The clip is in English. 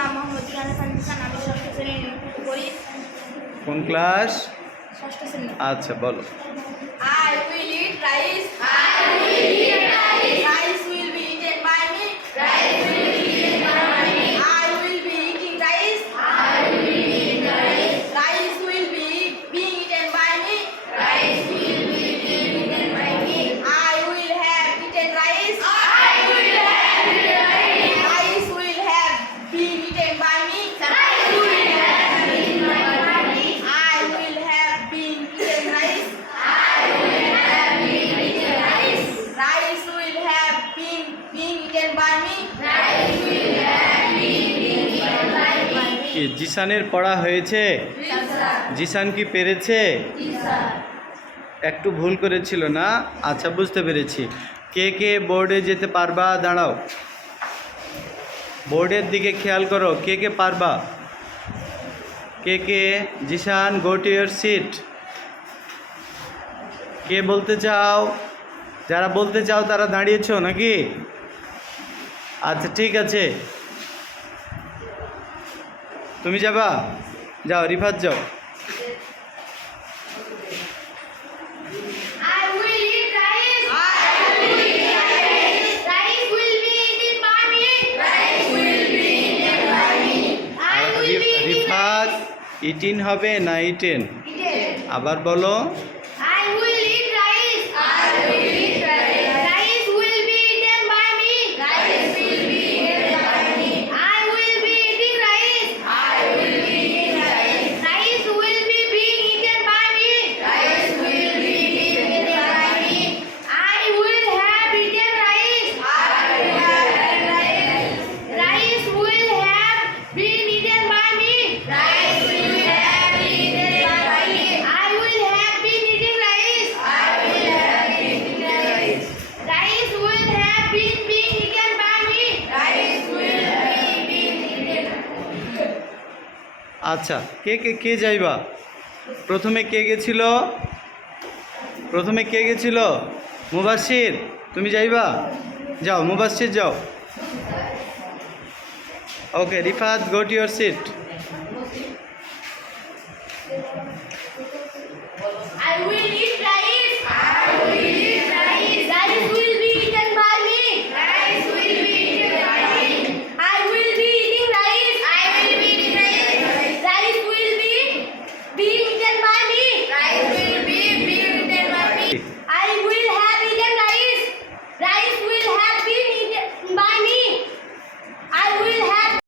নাম মোহাম্মদ জিয়ানা খান, আমি ষষ্ঠ শ্রেণীর পড়ি। কোন ক্লাস? ষষ্ঠ শ্রেণী। আচ্ছা বলো। I will eat rice. I will eat rice. Rice will be eaten by me. Rice will be eaten by me. I will be eating rice. I will be eating rice. Rice will be being eaten by me. Rice will be being eaten by me. I will have eaten rice. I will have eaten rice. Rice will have been eaten by me. Rice will have been eaten by me. I will have been eaten rice. Rice will have been eaten by me. Rice will have been eaten by me. কি জিসানের পড়া হয়েছে? জিসান কি পেরেছে? একটু ভুল করেছিল না? আচ্ছা বুঝতে পেরেছি। কে কে বোর্ডে যেতে পারবা? দাঁড়াও, বোর্ডের দিকে খেয়াল করো। কে কে পারবা? কে কে? Jisan, go to your seat. কে বলতে চাও? যারা বলতে চাও তারা দাঁড়িয়েছো নাকি? আচ্ছা ঠিক আছে, তুমি যাবা? যাও, রিফাত যাও। I will eat rice. I will eat rice. Rice will be eaten by me. Rice will be eaten by me. I will be eating Rifat, e-TIN হবে না ইটেন? eaten. আবার বলো। I will eat rice. I will eat rice. Rice will be eaten by me. Rice will be eaten by me. I will be eating rice. I will be eating rice. Rice will be being eaten by me. Rice will be being eaten by me. I will have eaten rice. I will have eaten rice. Rice will have been eaten by me. Rice will have been eaten by me. I will have been eating rice. I will have been eating rice. Rice will have been being eaten by me. Rice will be being eaten. আচ্ছা, কে কে কে যাইবা? প্রথমে কে গেছিল? প্রথমে কে গেছিল? মুবাশির, তুমি যাইবা? যাও মুবাশির যাও। Okay Rifat, go to your seat.